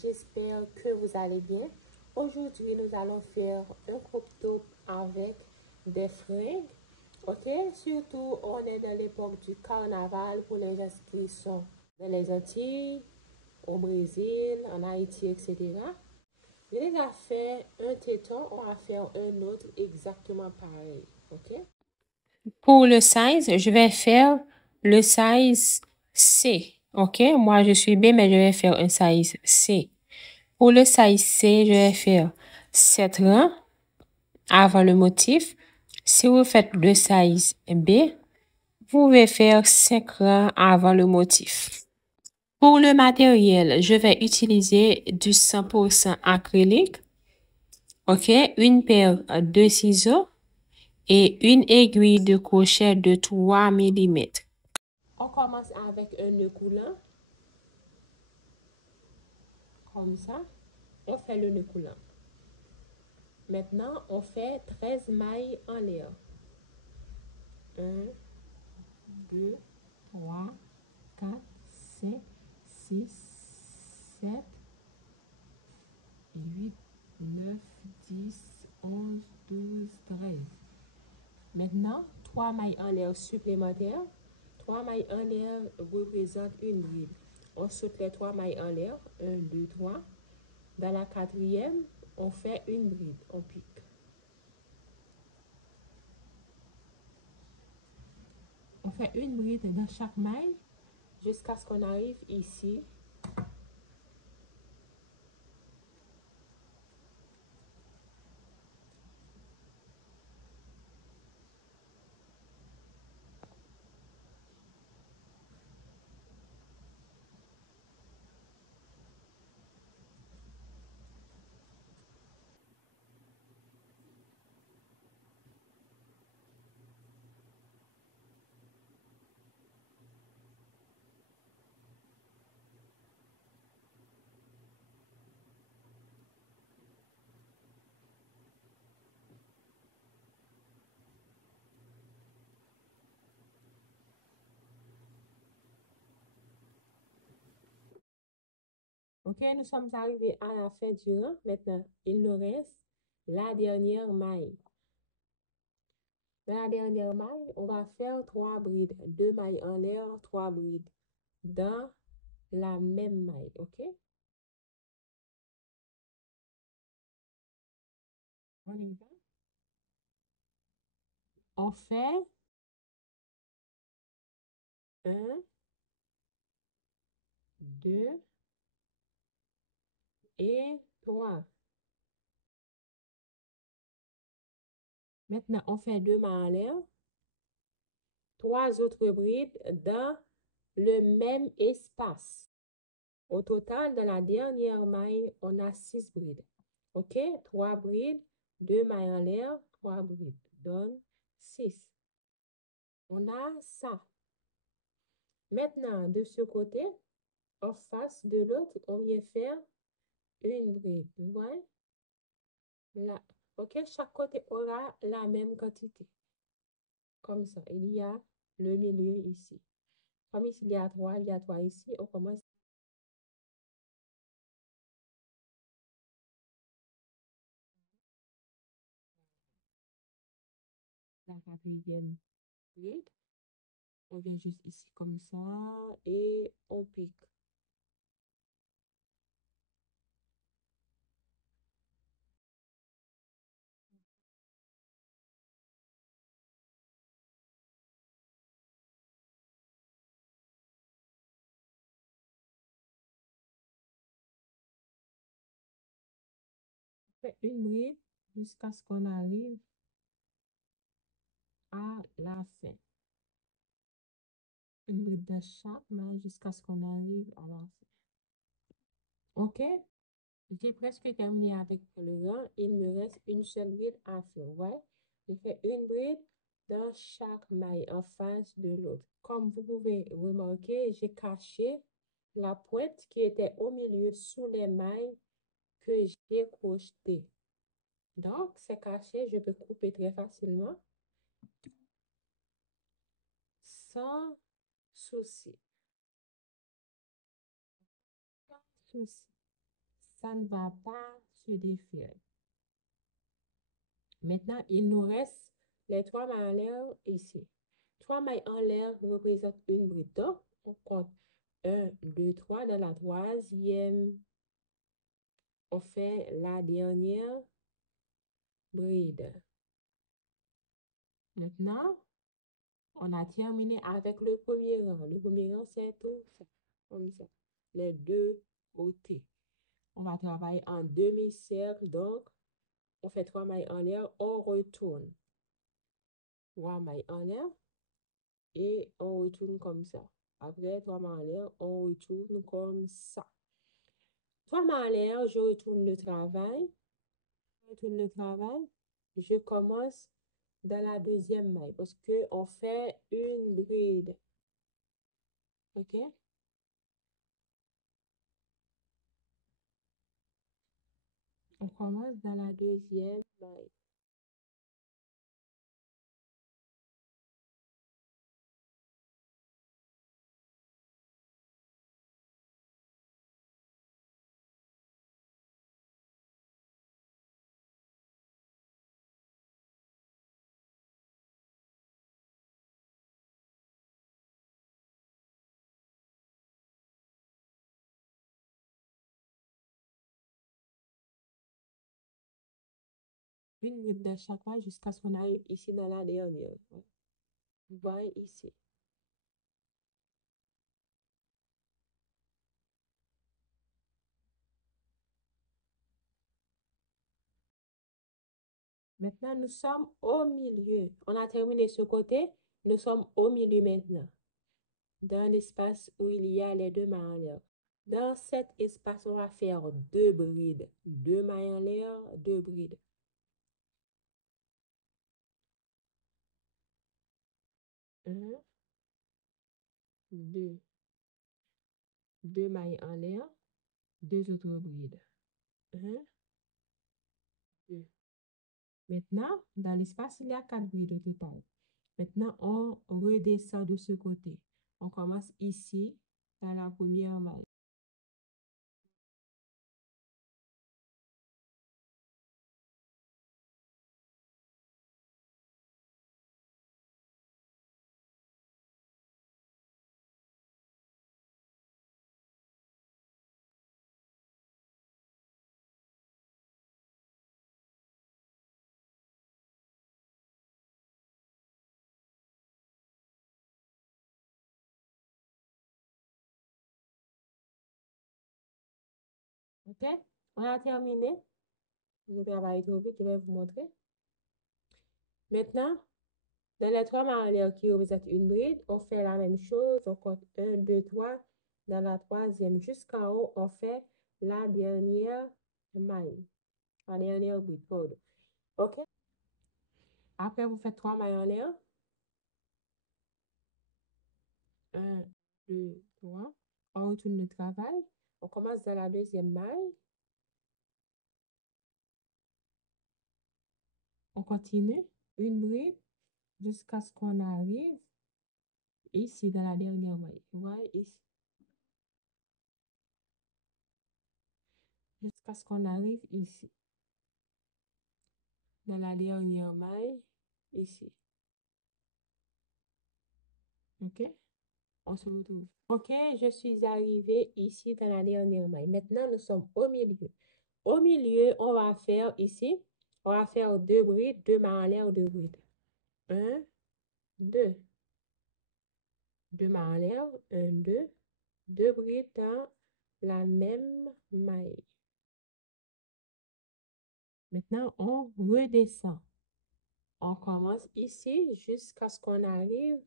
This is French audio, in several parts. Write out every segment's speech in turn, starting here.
j'espère que vous allez bien. Aujourd'hui, nous allons faire un crop top avec des fringues. Ok, surtout on est dans l'époque du carnaval pour les gens qui sont dans les Antilles, au Brésil, en Haïti, etc. J'ai déjà fait un téton, on va faire un autre exactement pareil. Ok? Pour le size, je vais faire le size C. OK? Moi, je suis B, mais je vais faire un size C. Pour le size C, je vais faire 7 rangs avant le motif. Si vous faites le size B, vous pouvez faire 5 rangs avant le motif. Pour le matériel, je vais utiliser du 100% acrylique. OK? Une paire de ciseaux et une aiguille de crochet de 3 mm. On commence avec un nœud coulant, comme ça. On fait le nœud coulant. Maintenant, on fait 13 mailles en l'air. 1, 2, 3, 4, 5, 6, 7, 8, 9, 10, 11, 12, 13. Maintenant, 3 mailles en l'air supplémentaires. 3 mailles en l'air représentent une bride. On saute les 3 mailles en l'air. 1, 2, 3. Dans la quatrième, on fait une bride. On pique. On fait une bride dans chaque maille jusqu'à ce qu'on arrive ici. Ok, nous sommes arrivés à la fin du rang. Maintenant, il nous reste la dernière maille. La dernière maille, on va faire 3 brides. 2 mailles en l'air, 3 brides dans la même maille. Ok? On y va. On fait 1, 2 et 3. Maintenant, on fait 2 mailles en l'air. 3 autres brides dans le même espace. Au total, dans la dernière maille, on a 6 brides. OK? 3 brides, 2 mailles en l'air, 3 brides. Donne 6. On a ça. Maintenant, de ce côté, en face de l'autre, on vient faire une bride. Vous voyez? Là. OK? Chaque côté aura la même quantité. Comme ça. Il y a le milieu ici. Comme ici, il y a 3, il y a 3 ici. On commence la quatrième bride. On vient juste ici comme ça et on pique. On fait une bride jusqu'à ce qu'on arrive à la fin. Une bride de chaque main jusqu'à ce qu'on arrive à la fin. OK? J'ai presque terminé avec le rang. Il me reste une seule bride à faire. Ouais? J'ai fait une bride dans chaque maille en face de l'autre. Comme vous pouvez remarquer, j'ai caché la pointe qui était au milieu sous les mailles que j'ai crochetées. Donc, c'est caché, je peux couper très facilement sans souci. Sans souci. ça ne va pas se défaire. Maintenant, il nous reste les 3 mailles en l'air ici. 3 mailles en l'air représentent une bride. Donc, on compte 1, 2, 3. Dans la troisième, on fait la dernière bride. Maintenant, on a terminé avec le premier rang. Le premier rang, c'est tout ça, comme ça. Les deux côtés. On va travailler en demi-cercle, donc on fait 3 mailles en l'air, on retourne. 3 mailles en l'air et on retourne comme ça. Après 3 mailles en l'air, on retourne comme ça. 3 mailles en l'air, je retourne le travail. Je retourne le travail. Je commence dans la deuxième maille parce qu'on fait une bride. OK? On commence dans la deuxième maille. Une bride de chaque maille jusqu'à ce qu'on aille ici dans la dernière. Vous voyez ici. Maintenant, nous sommes au milieu. On a terminé ce côté. Nous sommes au milieu maintenant. Dans l'espace où il y a les 2 mailles en l'air. Dans cet espace, on va faire 2 brides. 2 mailles en l'air, 2 brides. 1, 2. 2 mailles en l'air, 2 autres brides. 1, 2. Maintenant, dans l'espace, il y a 4 brides au total. Maintenant, on redescend de ce côté. On commence ici, dans la première maille. OK? On a terminé. Je travaille trop vite, je vais vous montrer. Maintenant, dans les 3 mailles en l'air qui représentent une bride, on fait la même chose. On compte 1, 2, 3. Dans la troisième jusqu'en haut, on fait la dernière maille. La dernière bride, pardon. OK? Après, vous faites 3 mailles en l'air. 1, 2, 3. On retourne le travail. On commence dans la deuxième maille. On continue une bride jusqu'à ce qu'on arrive ici dans la dernière maille. Vous voyez ici. Jusqu'à ce qu'on arrive ici. Dans la dernière maille, ici. OK? On se retrouve. OK, je suis arrivée ici dans la dernière maille. Maintenant, nous sommes au milieu. Au milieu, on va faire ici, on va faire 2 brides, 2 mailles en l'air, 2 brides. 1, 2. 2 mailles en l'air, 1, 2. 2 brides dans la même maille. Maintenant, on redescend. On commence ici jusqu'à ce qu'on arrive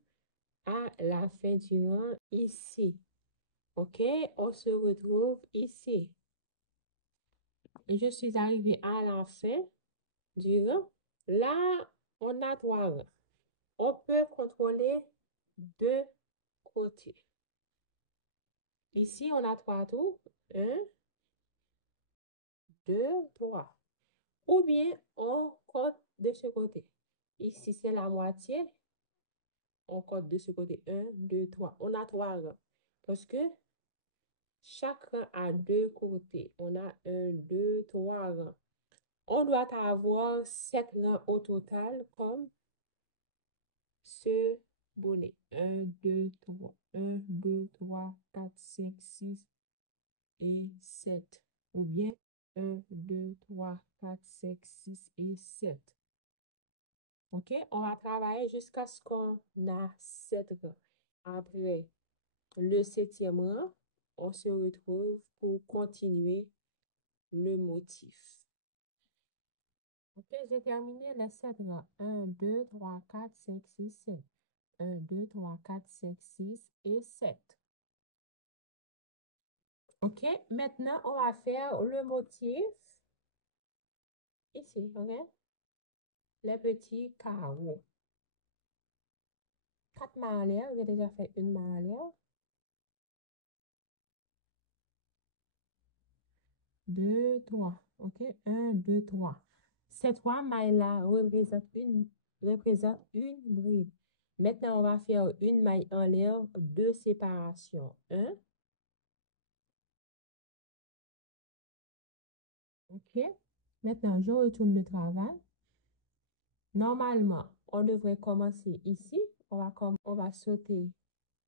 à la fin du rang ici. OK? On se retrouve ici. Et je suis arrivée à la fin du rang. Là, on a 3 rangs. On peut contrôler 2 côtés. Ici, on a 3 tours. 1, 2, 3. Ou bien, on compte de ce côté. Ici, c'est la moitié. On compte de ce côté. 1, 2, 3. On a 3 rangs. Parce que Chaque rang a deux côtés. On a un, deux, trois rangs. On doit avoir 7 rangs au total comme ce bonnet. Un, deux, trois. Un, deux, trois, quatre, cinq, six et 7. Ou bien un, deux, trois, quatre, cinq, six et 7. OK? On va travailler jusqu'à ce qu'on a 7 rangs. Après le 7e rang, on se retrouve pour continuer le motif. OK, j'ai terminé les 7 rangs. 1, 2, 3, 4, 5, 6, 7. 1, 2, 3, 4, 5, 6 et 7. OK, maintenant, on va faire le motif ici, OK? Les petits carreaux. 4 mailles en l'air, j'ai déjà fait une maille en l'air. 2, 3. OK, 1, 2, 3. Ces 3 mailles-là représentent une bride. Maintenant, on va faire une maille en l'air, deux séparations. 1. OK. Maintenant, je retourne le travail. Normalement, on devrait commencer ici. On va sauter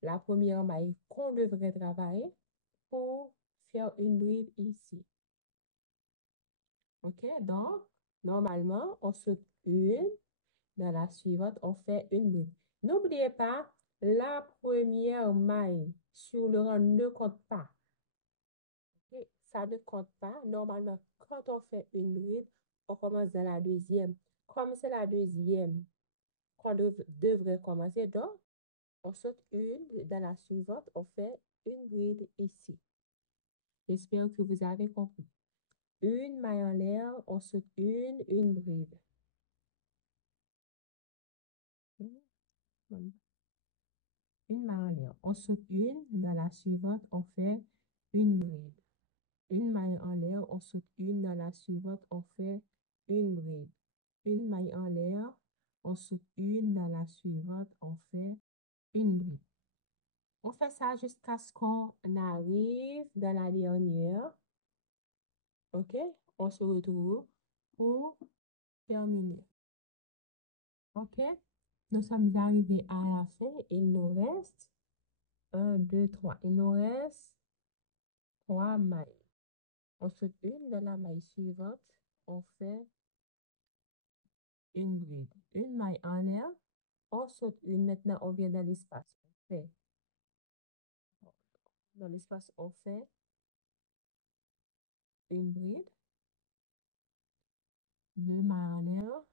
la première maille qu'on devrait travailler pour faire une bride ici. OK? Donc, normalement, on saute une. Dans la suivante, on fait une bride. N'oubliez pas, la première maille sur le rang ne compte pas. OK? Ça ne compte pas. Normalement, quand on fait une bride, on commence dans la deuxième. Comme c'est la deuxième qu'on devrait commencer, donc, on saute une. Dans la suivante, on fait une bride ici. J'espère que vous avez compris. Une maille en l'air, on saute une bride. Une maille en l'air, on saute une. Dans la suivante, on fait une bride. Une maille en l'air, on saute une. Dans la suivante, on fait une bride. Une maille en l'air, on saute une. Dans la suivante, on fait une bride. On fait ça jusqu'à ce qu'on arrive dans la dernière. OK? On se retrouve pour terminer. OK? Nous sommes arrivés à la fin. Il nous reste 1, 2, 3. Il nous reste 3 mailles. On saute une. Dans la maille suivante, on fait une bride. Une maille en l'air. On saute une. Maintenant, on vient dans l'espace. Dans l'espace, on fait une bride. Deux mailles en l'air.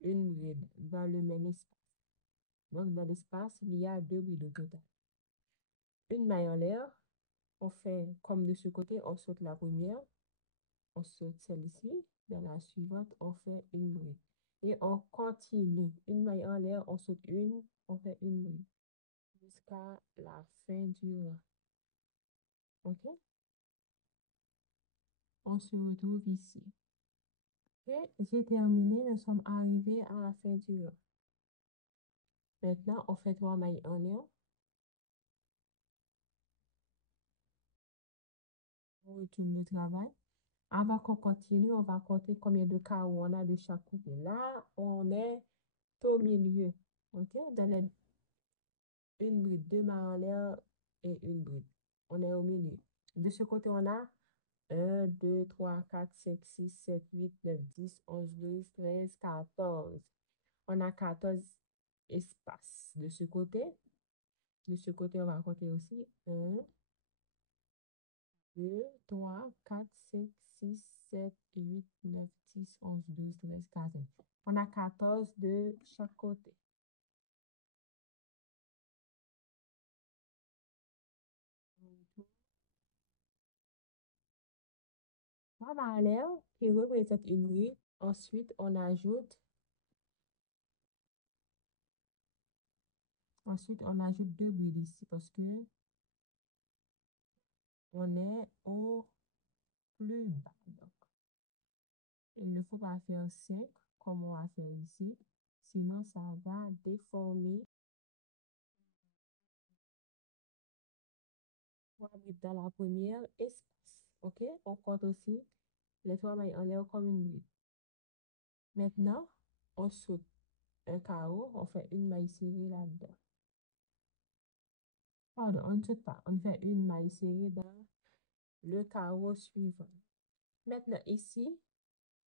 Une bride dans le même espace. Donc, dans l'espace, il y a deux brides au total. Une maille en l'air. On fait comme de ce côté, on saute la première. On saute celle-ci. Dans la suivante, on fait une bride. Et on continue. Une maille en l'air, on saute une. On fait une bride. Jusqu'à la fin du rang. OK? On se retrouve ici. OK? J'ai terminé. Nous sommes arrivés à la fin du rang. Maintenant, on fait 3 mailles en l'air. On retourne le travail. Avant qu'on continue, on va compter combien de carreaux on a de chaque côté. Là, on est au milieu. OK? Une bride, deux mailles en l'air et une bride. On est au milieu. De ce côté, on a 1, 2, 3, 4, 5, 6, 7, 8, 9, 10, 11, 12, 13, 14. On a 14 espaces. De ce côté, on va compter aussi 1, 2, 3, 4, 5, 6, 7, 8, 9, 10, 11, 12, 13, 14. On a 14 de chaque côté. On va en l'air qui représente une bride. Ensuite, on ajoute deux brides ici parce que on est au plus bas. Donc, il ne faut pas faire 5 comme on va faire ici. Sinon, ça va déformer bride dans la première espace. OK? On compte aussi les 3 mailles en l'air comme une bride. Maintenant, on saute un carreau, on fait une maille serrée là-dedans. Pardon, on ne saute pas, on fait une maille serrée dans le carreau suivant. Maintenant, ici,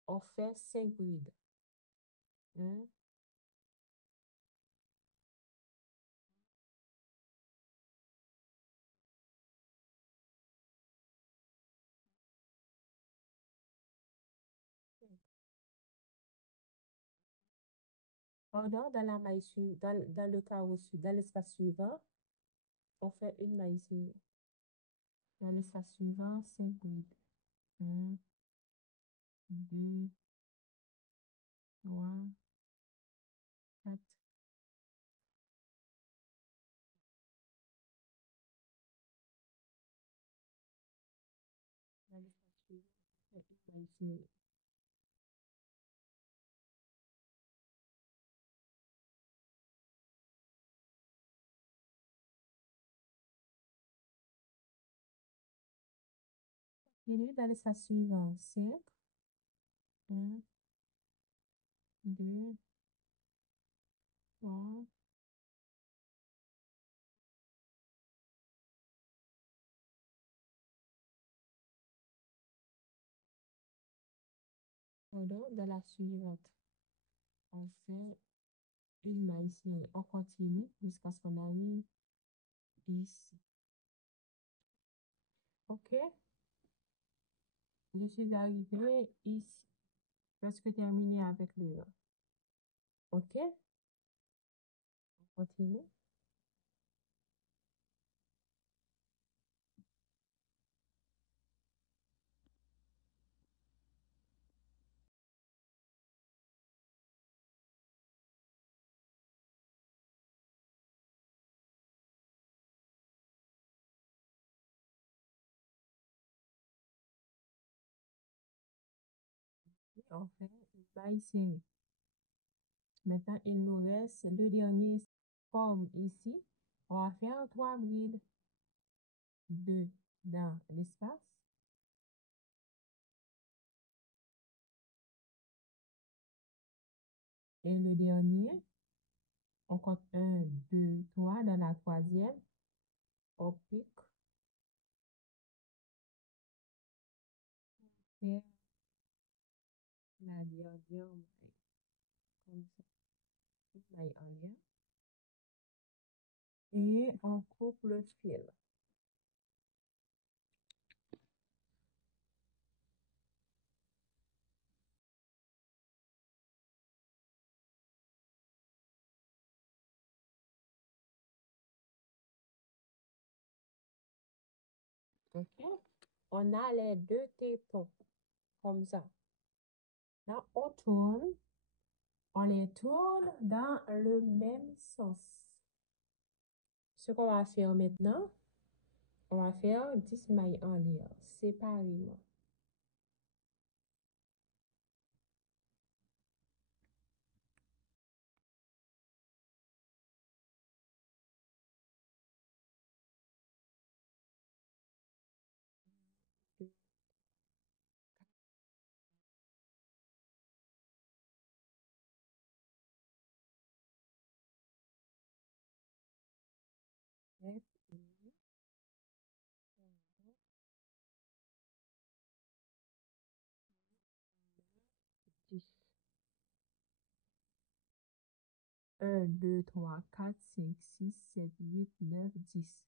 on fait 5 brides. 1, pendant dans la maille dans le carreau dans l'espace suivant, on fait une maille serrée. Dans l'espace suivant, 5 brides. 1, 2, 3, 4. Dans l'espace suivant, on fait une maille serrée. Continue dans l'espace suivant, 5, 1, 2, 3, pardon, dans la suivante, on fait une maille serrée. On continue jusqu'à ce qu'on arrive ici. OK? Je suis arrivée ici. Presque terminé avec le rang. OK? On continue. On fait une maille serrée. Maintenant, il nous reste le dernier. Comme ici, on va faire 3 brides. 2 dans l'espace. Et le dernier, on compte 1, 2, 3 dans la troisième. On pique. Faire la dernière maille. Comme ça. Une maille en l'air. Et on coupe le fil. OK? On a les 2 tétons. Comme ça. Là, on les tourne dans le même sens. Ce qu'on va faire maintenant, on va faire 10 mailles en l'air, séparément. Sept, 10. 1, 2, 3, 4, 5, 6, 7, 8, 9, 10.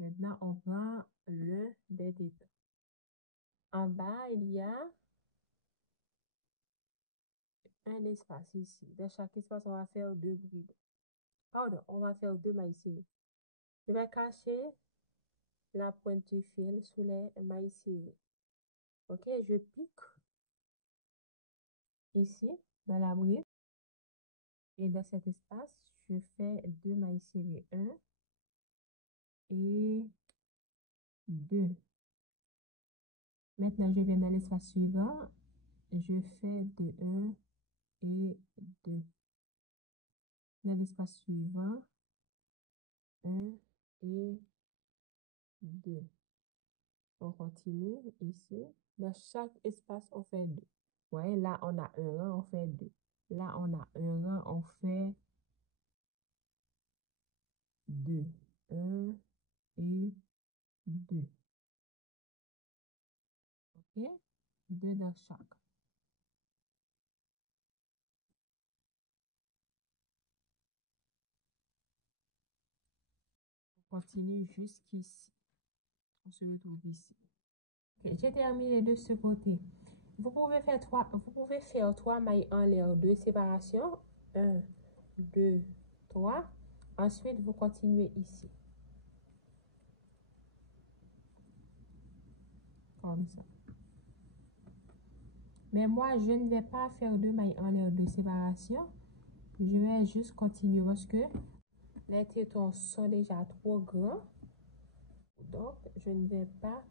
Maintenant, on prend le des tétons. En bas, il y a un espace ici. Dans chaque espace, on va faire 2 brides. Pardon, on va faire 2 mailles serrées. Je vais cacher la pointe du fil sous les mailles serrées. OK, je pique ici, dans la bride. Et dans cet espace, je fais 2 mailles serrées. 1 et 2. Maintenant, je viens dans l'espace suivant. Je fais de 1 et 2. Dans l'espace suivant, 1 et 2. On continue ici. Dans chaque espace, on fait 2. Vous voyez, là, on a un rang, on fait 2. Là, on a un rang, on fait 2. 1 et 2. OK? 2 dans chaque. On continue jusqu'ici. On se retrouve ici. Okay, j'ai terminé de ce côté. Vous pouvez faire 3 mailles en l'air de séparation. 1, 2, 3. Ensuite, vous continuez ici. Comme ça. Mais moi, je ne vais pas faire 2 mailles en l'air de séparation. Je vais juste continuer parce que les tétons sont déjà trop grands. Donc, je ne vais pas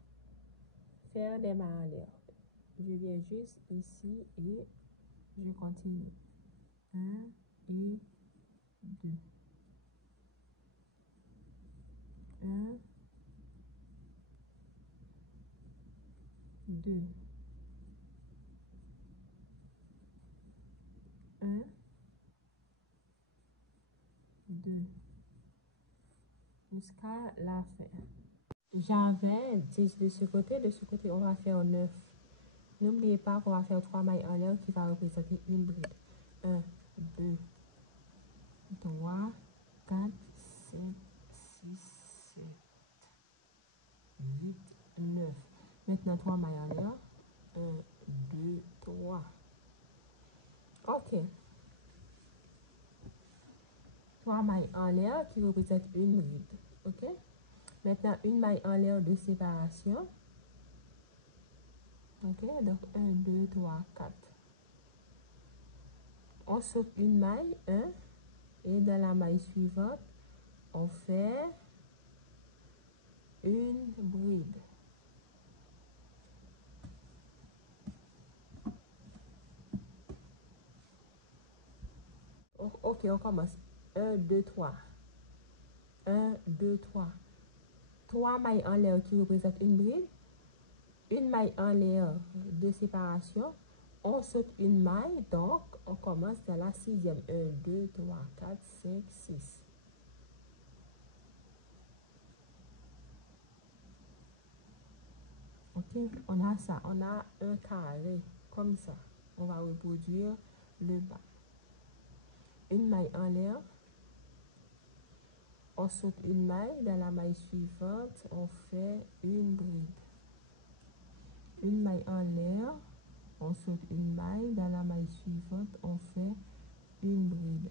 faire des mailles en l'air. Je viens juste ici et je continue. 1 et 2. 1, 2. 1, 2. Jusqu'à la fin. J'avais 10 de ce côté. De ce côté, on va faire 9. N'oubliez pas qu'on va faire 3 mailles en l'air qui va représenter une bride. 1, 2, 3, 4, 5, 6, 7, 8, 9. Maintenant, 3 mailles en l'air. 1, 2, 3. OK. 3 mailles en l'air qui représentent une bride. OK? Maintenant, une maille en l'air de séparation. OK? Donc, 1, 2, 3, 4. On saute une maille, 1. Et dans la maille suivante, on fait une bride. OK, on commence. 1, 2, 3. 1, 2, 3. 3 mailles en l'air qui représentent une bride. Une maille en l'air de séparation. On saute une maille, donc on commence dans la sixième. 1, 2, 3, 4, 5, 6. OK, on a ça. On a un carré comme ça. On va reproduire le bas. Une maille en l'air. On saute une maille. Dans la maille suivante, on fait une bride. Une maille en l'air. On saute une maille. Dans la maille suivante, on fait une bride.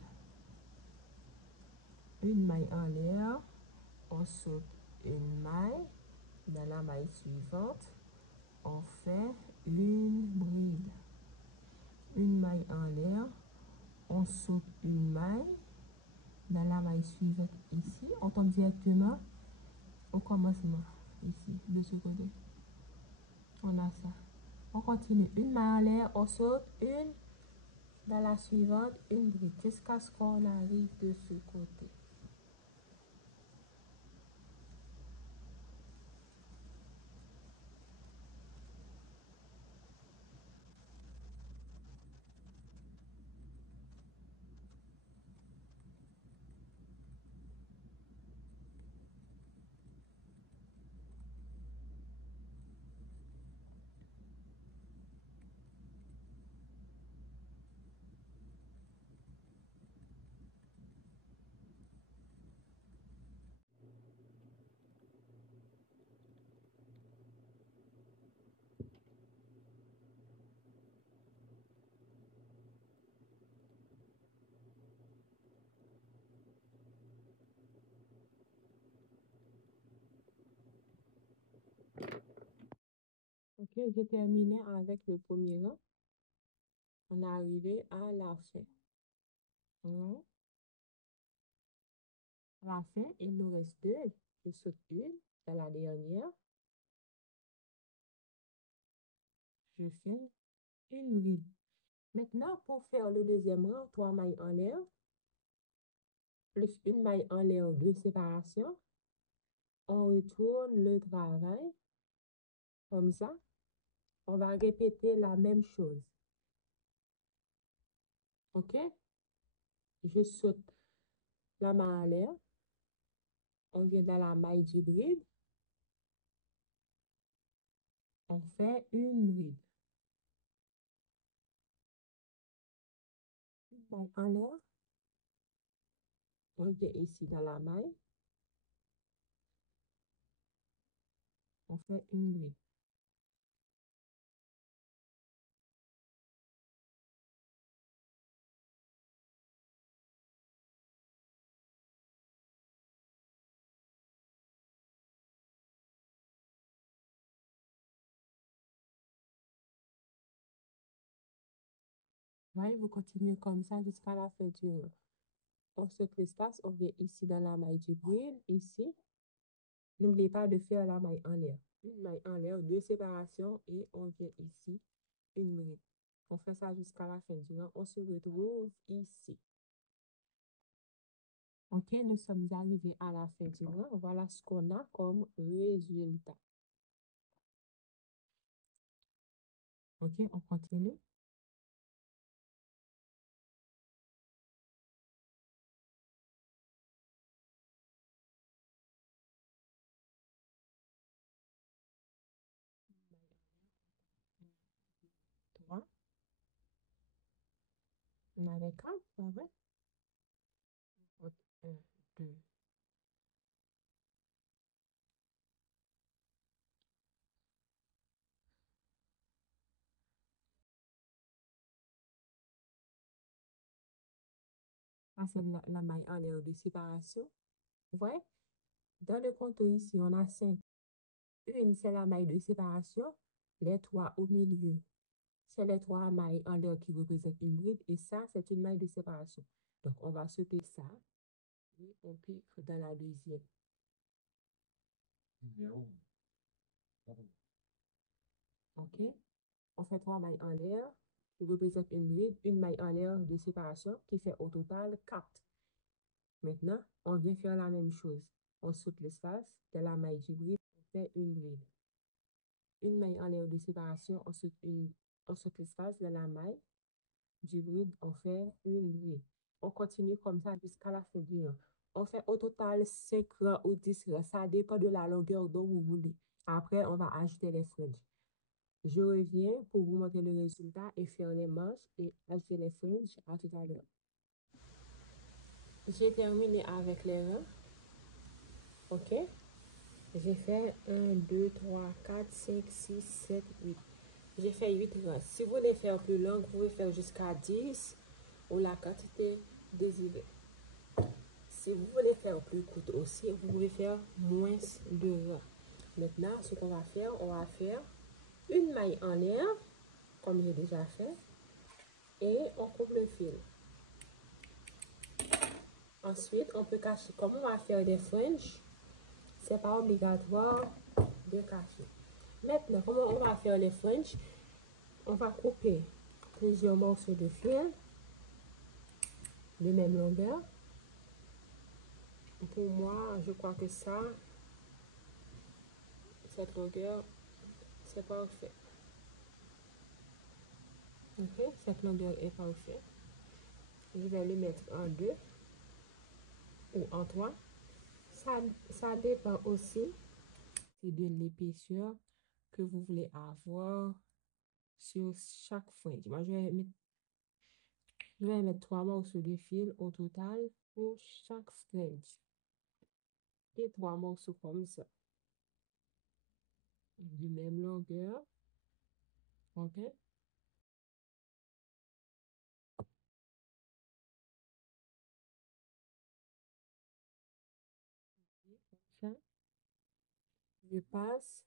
Une maille en l'air. On saute une maille. Dans la maille suivante, on fait une bride. Une maille en l'air. On saute une maille. Dans la maille suivante ici, on tombe directement au commencement ici, de ce côté. On a ça. On continue. Une maille en l'air, on saute une. Dans la suivante, une bride jusqu'à ce qu'on arrive de ce côté. Ok, j'ai terminé avec le premier rang. On est arrivé à la fin. Ouais. À la fin, il nous reste 2. Je saute une. Dans la dernière, je fais une bride. Maintenant, pour faire le deuxième rang, 3 mailles en l'air, plus une maille en l'air de séparation. on retourne le travail. Comme ça, on va répéter la même chose. OK? Je saute la main en l'air. On vient dans la maille du bride. On fait une bride. Maille en l'air. On vient ici dans la maille. On fait une bride. Ouais, vous continuez comme ça jusqu'à la fin du rang. On saute l'espace, on vient ici dans la maille du bride, ici. N'oubliez pas de faire la maille en l'air. Une maille en l'air, deux séparations et on vient ici, une bride. On fait ça jusqu'à la fin du rang. On se retrouve ici. OK, nous sommes arrivés à la fin du rang. Voilà ce qu'on a comme résultat. OK, on continue. Trois. On avait quatre, pas vrai? OK, un, deux. Ça, c'est la maille en l'air de séparation. Vous voyez? Dans le contour ici, on a cinq. Une, c'est la maille de séparation. Les trois au milieu, c'est les trois mailles en l'air qui représentent une bride. Et ça, c'est une maille de séparation. Donc, on va sauter ça. Et on pique dans la deuxième. OK? On fait trois mailles en l'air qui représentent une bride, une maille en l'air de séparation qui fait au total 4. Maintenant, on vient faire la même chose. On saute l'espace de la maille du bride, on fait une bride. Une maille en l'air de séparation, on saute l'espace de la maille du bride, on fait une bride. On continue comme ça jusqu'à la fin du rang. On fait au total 5 rangs ou 10 rangs. Ça dépend de la longueur dont vous voulez. Après, on va ajouter les fringes. Je reviens pour vous montrer le résultat et faire les manches et ajouter les fringes à tout à l'heure. J'ai terminé avec les rangs. OK? J'ai fait 1, 2, 3, 4, 5, 6, 7, 8. J'ai fait 8 rangs. Si vous voulez faire plus long, vous pouvez faire jusqu'à 10 ou la quantité désirée. Si vous voulez faire plus court aussi, vous pouvez faire moins de rangs. Maintenant, ce qu'on va faire, on va faire une maille en l'air, comme j'ai déjà fait, et on coupe le fil. Ensuite, on peut cacher. Comme on va faire des fringes, c'est pas obligatoire de cacher. Maintenant, comment on va faire les fringes? On va couper plusieurs morceaux de fil de même longueur. Pour moi, je crois que ça, cette longueur, c'est parfait. Ok, cette longueur est parfaite. Je vais le mettre en deux ou en trois. Ça dépend aussi de l'épaisseur que vous voulez avoir sur chaque fringe. Moi, je vais mettre 3 morceaux de fil au total pour chaque fringe. Et 3 morceaux comme ça. Du même longueur. OK? Ça, je passe.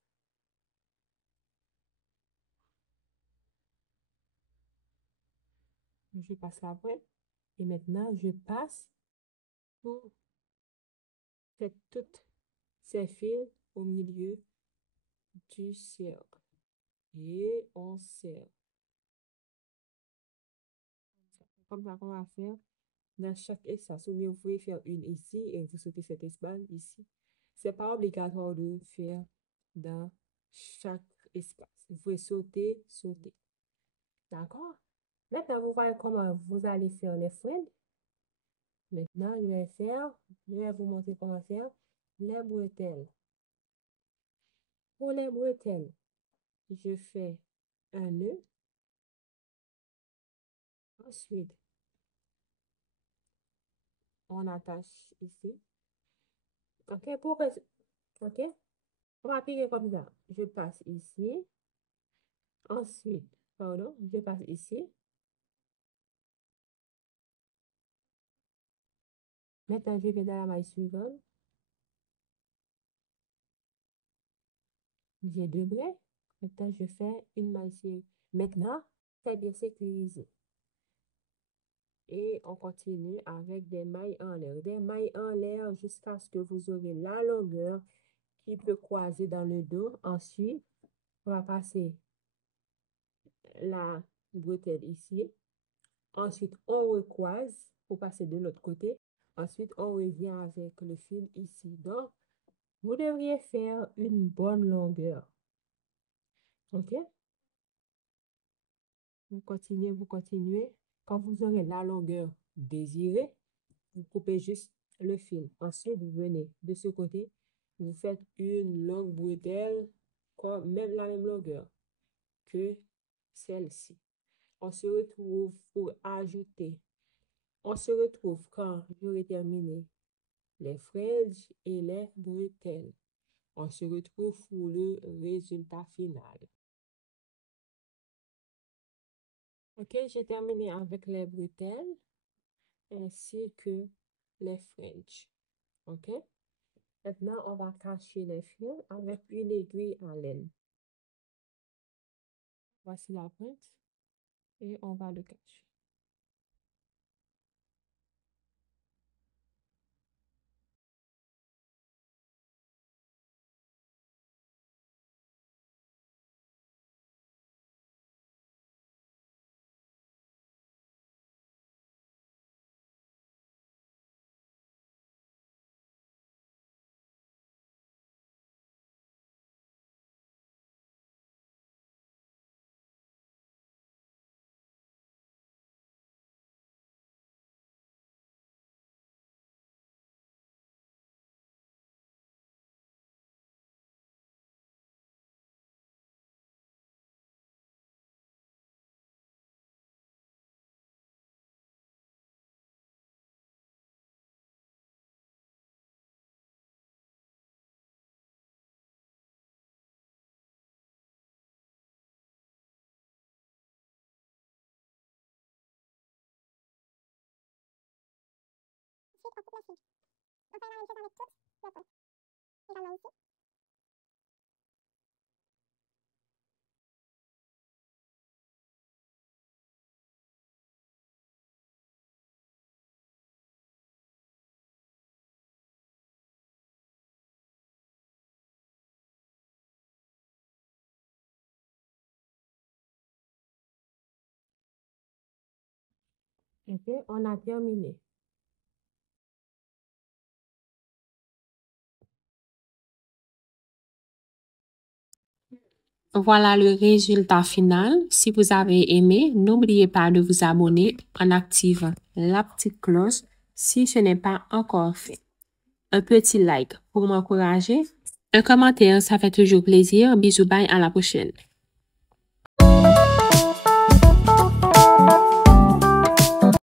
Je passe la pointe. Et maintenant, je passe pour toutes ces fils au milieu du cercle. Et on serre. Comme ça qu'on va faire dans chaque espace. Ou bien vous pouvez faire une ici et vous sautez cet espace ici. c'est pas obligatoire de faire dans chaque espace. Vous pouvez sauter, sauter. D'accord? Maintenant, vous voyez comment vous allez faire les fringes. Maintenant, je vais vous montrer comment faire les bretelles. Pour les bretelles, je fais un nœud. Ensuite, on attache ici. OK, OK? On va appliquer comme ça. Je passe ici. Ensuite, pardon, je passe ici. Maintenant, je vais dans la maille suivante. J'ai deux braies. Maintenant, je fais une maille série. Maintenant, c'est bien sécurisé. Et on continue avec des mailles en l'air. Des mailles en l'air jusqu'à ce que vous aurez la longueur qui peut croiser dans le dos. Ensuite, on va passer la bretelle ici. Ensuite, on recroise pour passer de l'autre côté. Ensuite, on revient avec le fil ici. Donc, vous devriez faire une bonne longueur. OK? Vous continuez, vous continuez. Quand vous aurez la longueur désirée, vous coupez juste le fil. Ensuite, vous venez de ce côté. Vous faites une longue bretelle, comme même la même longueur que celle-ci. On se retrouve pour ajouter. On se retrouve quand j'aurai terminé les fringes et les bretelles. On se retrouve pour le résultat final. OK, j'ai terminé avec les bretelles ainsi que les fringes. OK? Maintenant, on va cacher les fils avec une aiguille à laine. Voici la pointe et on va le cacher. OK, on a terminé. Voilà le résultat final. Si vous avez aimé, n'oubliez pas de vous abonner en activant la petite cloche si ce n'est pas encore fait. Un petit like pour m'encourager. Un commentaire, ça fait toujours plaisir. Bisous, bye, à la prochaine.